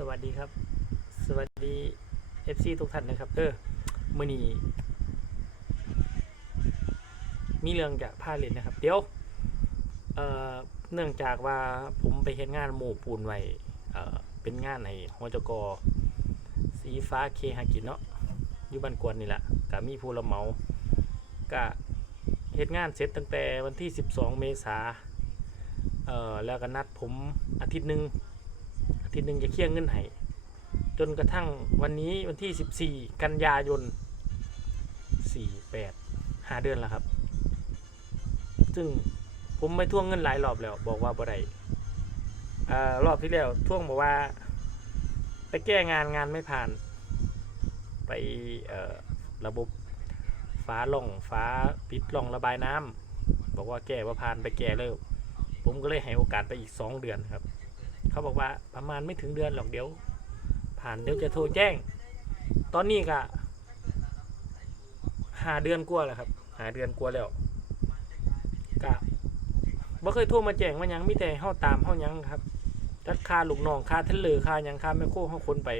สวัสดีครับ สวัสดี FC ทุกท่านนะครับ เออมือนีมีเรื่องจากผ้าเล่นนะครับ เดี๋ยวเอ่อเนื่องจากว่าผมไปเห็นงานหมู่ปูนไว้เอ่อเป็นงานในหจกสีฟ้าเคหากินเนาะอยู่บ้านกวนนี่แหละก็มีผู้รับเหมาก็เฮ็ดงานเสร็จตั้งแต่วันที่ 12 เมษาเอ่อแล้วก็นัดผมอาทิตย์หนึ่ง ทิตย์หนึ่งจะเคลียร์เงินให้จนกระทั่งวันนี้วันที่ 14 กันยายน 48หาเดือนแล้วครับ ซึ่งผมไม่ท่วงเงินหลายรอบแล้ว บอกว่าบ่ได้รอบที่แล้วท่วงบอกว่า ไปแก้งานงานไม่ผ่าน ไประบบฟ้าล่องฟ้าปิดล่องระบายน้ำบอกว่าแก้ว่าผ่านไปแก้เลยผมก็เลยให้โอกาสไปอีก 2 เดือนครับ เขาบอกว่าประมาณไม่ถึงเดือนหรอกเดี๋ยว ผ่านเดี๋ยวจะโทรแจ้ง ตอนนี้ก็หาเดือนกว่าแล้วครับ หาเดือนกว่าแล้วก็บ่เคยโทรมาแจ้งว่ายังมีแต่เฮาตามเฮายังครับจัดค่าลูกน้องค่าเทนเลอร์ค่ายังค่าแมคโครเฮาคนไป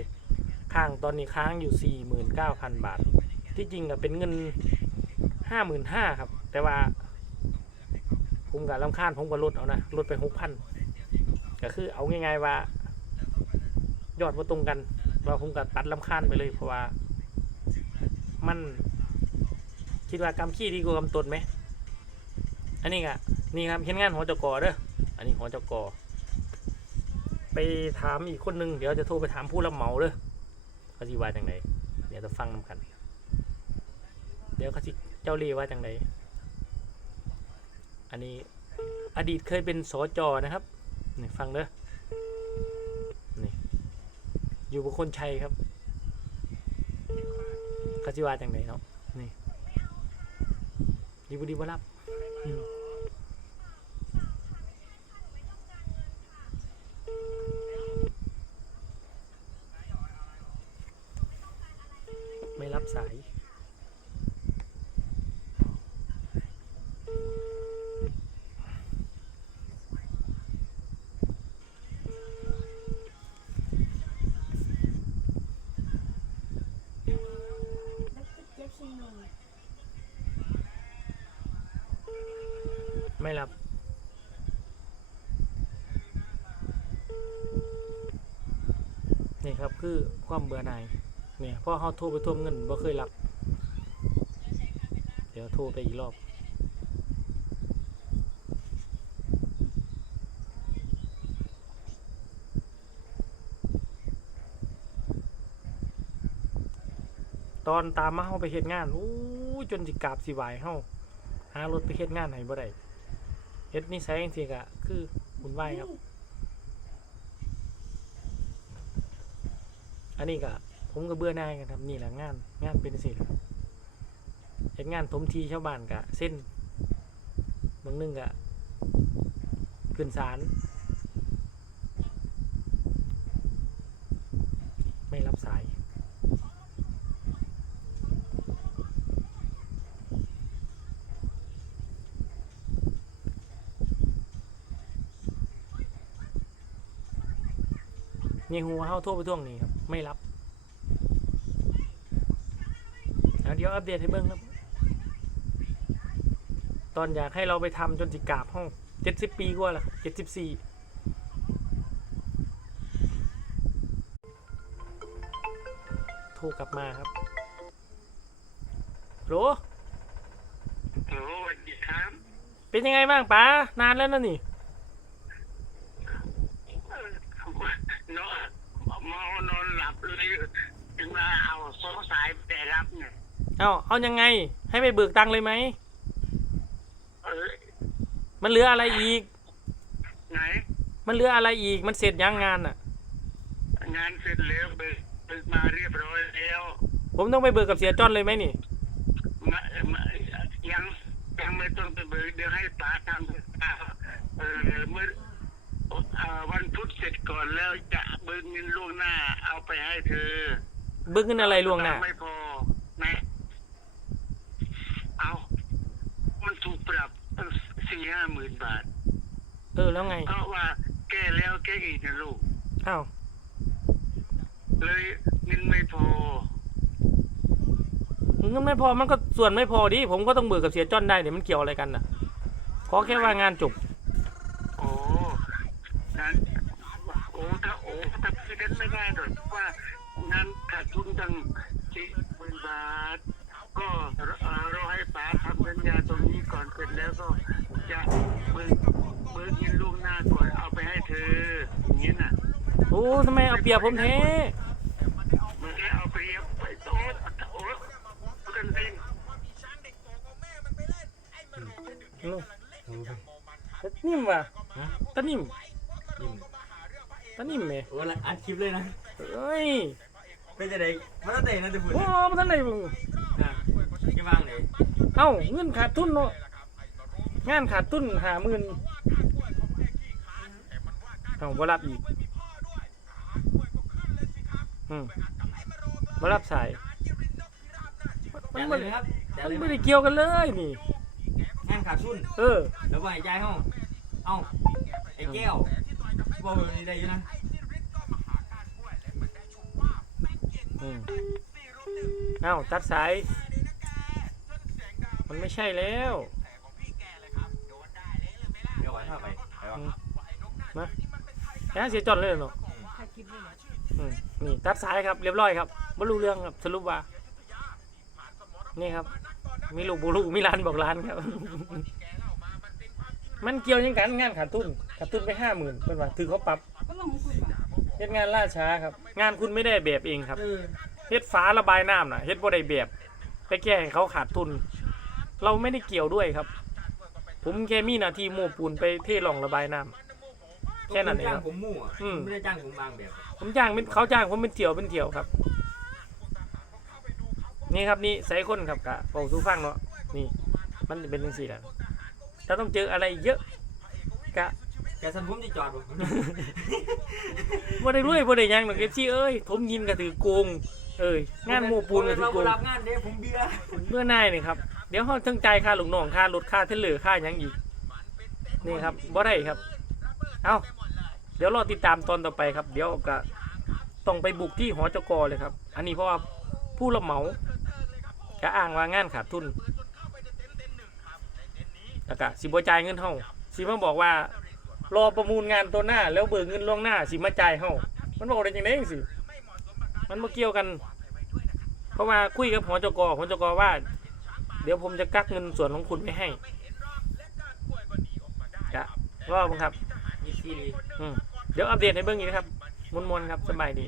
ค้างตอนนี้ค้างอยู่ 49,000 บาท ที่จริงก็เป็นเงิน 55,000ครับ แต่ว่าผมก็ลำคาญผมก็ลดเอานะลดไป 6,000 ก็คือเอาง่ายๆว่า ยอดว่าตรงกันว่าผมก็ตัดลำคาญไปเลยเพราะว่า มันคิดว่ากำขี้ดีกว่ากำตดไหม อันนี้ก็นี่ครับเห็นงานหอจกอเด้อ อันนี้หอจกอ ไปถามอีกคนหนึง เดี๋ยวจะโทรไปถามผู้รับเหมาเด้อเขาสิว่าจังไดเดี๋ยวจะฟังนำกัน เดี๋ยวเขาสิเจ้าเรีว่าจังไดอันนี้อดีตเคยเป็นสจนะครับ นี่ฟังเด้อนี่อยู่บุคคลชัยครับกสิวาจังไดเนาะนี่ดีบุดีบ่รับอืมไม่รับสาย เจ็บชิงหนึ่ง ไม่รับ นี่ครับคือความเบื่อหน่ายเนี่ยพอเขาโทรไปทวงเงินบ่เคยรับ เดี๋ยวโทรไปอีกรอบตอนตามมาเฮาไปเฮ็ดงาน อู้ยจนสิกราบสิไหวเฮาหารถไปเฮ็ดงานให้บ่ได้ เฮ็ดนิสัยจังซี่ก็คือบุญไหวครับ อันนี้ก็ผมก็เบื่อหน่ายกันครับนี่แหละงาน งานเป็นสิครับเฮ็ดงานทมทีชาวบ้านกะเส้นบางนึงกะขึ้นศาลไม่รับสาย นี่หัวเฮาโทรไปท่วงนี่ครับ ไม่รับเอาเดี๋ยวอัปเดตให้เบิ่งครับ ตอนอยากให้เราไปทำจนสิกราบห้องเจ็ดสิบปีกว่าแล้วเจ็ดสิบสี่โทรกลับมาครับโหลโอ้สวัสดีครับ เป็นยังไงบ้างป๋านานแล้วนะนี่ เอ่อนอน เมานอนหลับเลยถึงมาเอาสองสายแต่รับเนี่ยเอาเอายังไง ให้ไปเบิกตังค์เลยไหม เออมันเหลืออะไรอีก ไหน มันเหลืออะไรอีก มันเสร็จยังงานอะ งานเสร็จแล้วเบิกเบิกมาเรียบร้อยแล้วผมต้องไปเบิกกับเสียจอนเลยไหมนี่ มามายังยังไม่ต้องไปเบิกเดี๋ยวให้ป๋าทำเออเมื่อ เอ่อวันพุธเสร็จก่อนแล้วจะเบิกเงินล่วงหน้า เอาไปให้เธอเบิกเงินอะไรล่วงหน้า ไม่พอนะเอา มันถูกปรับสี่ห้าหมื่นบาท เออแล้วไงเพราะว่าแก้แล้วแก้อีกนะลูกอ้าวเลยเงินไม่พอเงินไม่พอมันก็ส่วนไม่พอดิผมก็ต้องเบิกกับเสียจ้อนได้เนี่ยมันเกี่ยวอะไรกันน่ะขอแค่ว่างานจบ โอ้นั้นโอ้ถ้าโอ้ถ้าพี่เล่นไม่ได้หรอกว่างาน ขาดทุนตั้งสี่หมื่นบาท ก็เอ่อเราให้ป๋าทำสัญญาตรงนี้ก่อนเสร็จแล้วก็จะเบิกเบิกเงินล่วงหน้าก่อนเอาไปให้เธออย่างนี้น่ะโอ้ทำไมเอาเปรียบผมแท้มันได้เอาไปเรียบไปโต๊ะโอ้กันเองลูกตะนิ่มว่ะฮะตะนิ่มยิ้มตะนิ่มแหม่โอ้ละอัดคลิปเลยนะเอ้ย เป็นจะได้มันต้องเตะนะจะพูดโอ้มาท่านไหนมึงนะแค่บ้างเลยเอ้าเงินขาดทุนเนาะงานขาดทุนหาหมื่นเอ้าบ่รับอีกอืมบ่รับสายมันจัดบ่เลยได้ครับจัดมันเลยไม่ได้เกี่ยวกันเลยนี่งานขาดทุนเออแล้วบ่ให้ใจายห้องเอ้าไอ้แก้วบอกแบบนี้ได้อยู่นะ อืมเอ้าตัดสาย มันไม่ใช่แล้วเดี๋ยวไว้ถ้าไปไปวะแค่เสียจอนเลยเนาะอืมนี่ตัดสายครับเรียบร้อยครับไม่รู้เรื่องครับสรุปว่า นี่ครับ มีลูกบุลูกมีร้านบอกร้านครับ มันเกี่ยวยังกันงานขาดทุนขาดทุนไปห้าหมื่นเป็นว่าถือเขาปรับ ก็ลองของคุณว่ะ เฮ็ดงานล่าช้าครับ งานคุณไม่ได้แบบเองครับ เออเฮ็ดฟ้าระบายน้ำน่ะเฮ็ดบ่ได้แบบไปแก้ให้เขาขาดทุน เราไม่ได้เกี่ยวด้วยครับ ผมแค่มีหน้าที่โม้ปูนไปเทร่องระบายน้ำ แค่นั้นเองจ้าครังบผมมั่วอืม ไม่ได้จ้างผมบางแบบผมจ้างเป็นเขาจ้างผมเป็นเที่ยวเป็นเที่ยวครับ นี่ครับนี่ใส่คนครับกะเป่าสู้ฟังเนาะนี่ มันจะเป็นจังซี่แหละถ้าต้องเจออะไรเยอะกะ แต่สันผมจะจอดผมบ่ได้รวยบ่ได้หยังหรอกเอฟซีเอ้ยผมยินก็ถือโกง เอ้ยงานโมปูนก็ถือเราโกบ่งรับงานเด้ผมเบื่อเมื่อนายนี่ครับเดี๋ยวเขาต้องจ่ายค่าลูกน้องค่ารถค่าเทเลอร์ค่าหยังอีกนี่ครับบ่ได้ครับ เอาเดี๋ยวรอติดตามตอนต่อไปครับ เดี๋ยวก็ต้องไปบุกที่หอจกเลยครับ อันนี้เพราะว่าผู้รับเหมาก็อ้างว่างานขาดทุนแล้วก็สิบ่จ่ายเงินเฮาสิมาบอกว่า รอประมูลงานตัวหน้า แล้วเบิกเงินล่วงหน้าสิมาจ่ายเฮามันบอกได้จังได๋จังสิมันบ่เกี่ยวกัน เพราะว่าคุยกับหอจกหอจกว่า เดี๋ยวผมจะกักเงินส่วนของคุณไว้ให้จะรอบ้างครับยี่สิบสี่อืมเดี๋ยวอัปเดตให้เบิ่งอีกนะครับมวนๆครับสบายดี